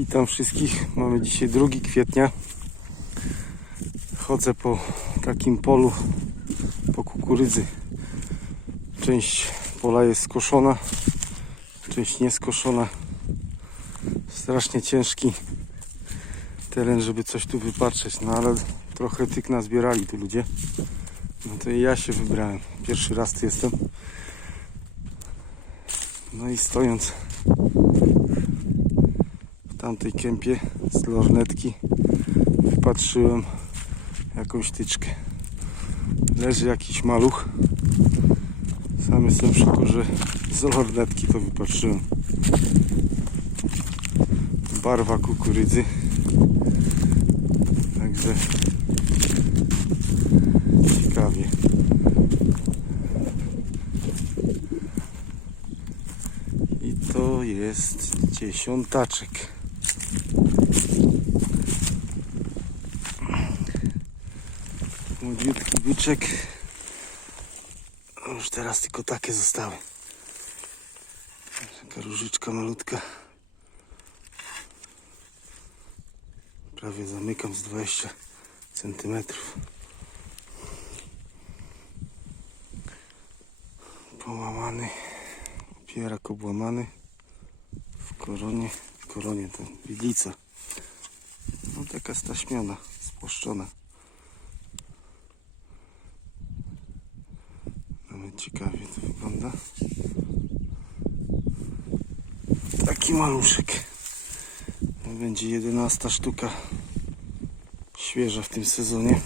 Witam wszystkich. Mamy dzisiaj 2 kwietnia. Chodzę po takim polu po kukurydzy. Część pola jest skoszona, część nieskoszona. Strasznie ciężki teren, żeby coś tu wypatrzeć, no ale trochę tyk nazbierali tu ludzie. No to i ja się wybrałem. Pierwszy raz tu jestem. No i stojąc tamtej kępie z lornetki wypatrzyłem jakąś tyczkę. Leży jakiś maluch. Sam jestem w szoku, że z lornetki to wypatrzyłem. Barwa kukurydzy. Także ciekawie. I to jest dziesiątaczek. Młodziutki byczek. Już teraz tylko takie zostały. Taka różyczka malutka. Prawie zamykam z 20 centymetrów. Połamany. Opierak obłamany. W koronie. W koronie to widlica. No taka staśmiona, spłaszczona. Nawet ciekawie to wygląda. Taki maluszek. Będzie 11 sztuka świeża w tym sezonie.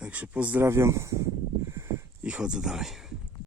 Także pozdrawiam i chodzę dalej.